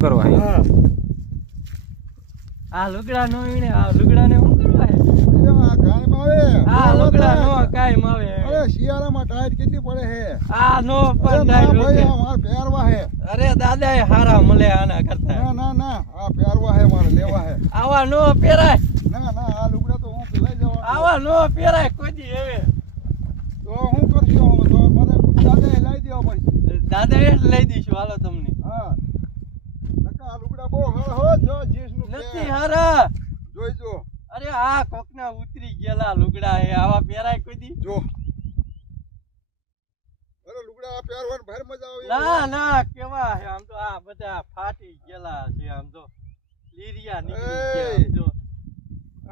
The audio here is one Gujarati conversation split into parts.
કરવા હે હા આ લુગડા નો વીણે આ લુગડા ને શું કરવા હે આ કાનમાં આવે આ લુગડા નો કાઈ આવે અરે શિયાળામાં ટાઈટ કેટલી પડે હે આ નો અરે પણ ના ડાય ભાઈ લુગડા આ મારે પહેરવા હે અરે દાદા એ હારા મળે આના કરતા ના ના ના આ પહેરવા હે મારે લેવા હે આવા નો પહેરાય ના ના આ લુગડા તો હું લઈ જવા આવા નો પહેરાય કોઈ દી હવે તો હું કરશો હવે તો મને દાદા લઈ દેવા પડશે દાદા એ લઈ દઈશું હાલો તમને હા નકા આ લુગડા બહુ હળ હો જો જીન્સ નું નથી હારા જોઈજો અરે આ કોકના ઉતરી ગયેલા લુગડા હે આવા પહેરાય કોઈ દી જો અરે લુગડા આ પહેરવાની ભારે મજા આવે ના ના કેવા હે આમ તો આ બધા ફાટી ગયેલા છે આમ તો લીરિયા નીકળી ગયા આમ તો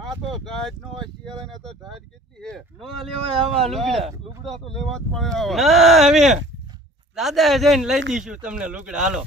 આ તો ટાઈટ નો હોય શિયાળા ને તો ટાઈટ કેટલી હે નો લેવાય આવા લુગડા લુગડા તો લેવા જ પડે આવા ના હવે દાદા જઈને લઈ દઈશું તમને લુગડા હાલો